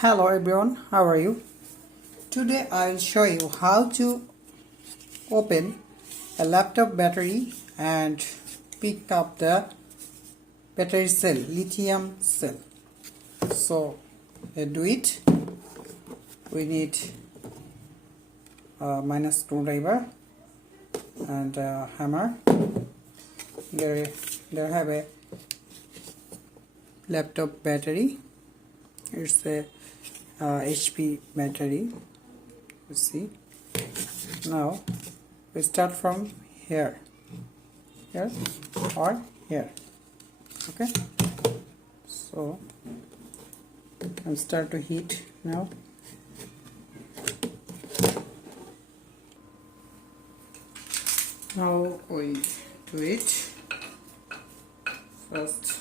Hello everyone, how are you? Today I will show you how to open a laptop battery and pick up the battery cell, lithium cell. So to do it, we need a minus screwdriver and a hammer. There have a laptop battery. It's a HP battery. You see. Now we start from here or here. Okay. So I'll start to heat now. Now we do it first.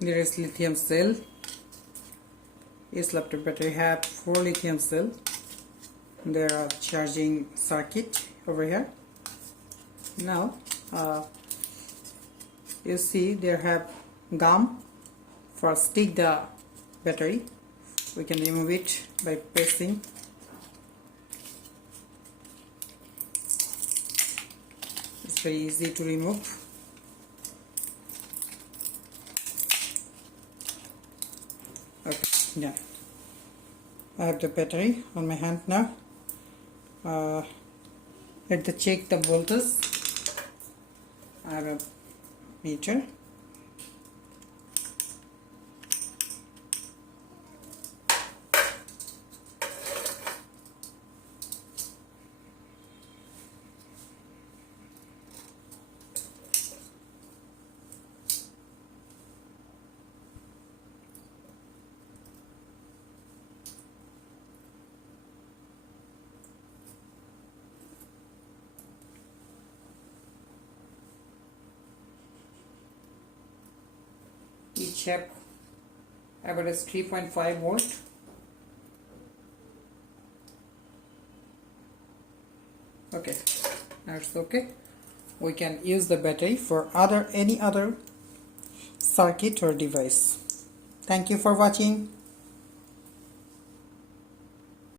There is lithium cell. This laptop battery have 4 lithium cells. There are charging circuit over here. Now you see there have gum for stick the battery. We can remove it by pressing. It's very easy to remove. Okay, yeah. I have the battery on my hand now. Let's check the voltage. I have a meter. Each have average 3.5 volt. Okay, that's okay. We can use the battery for any other circuit or device. Thank you for watching.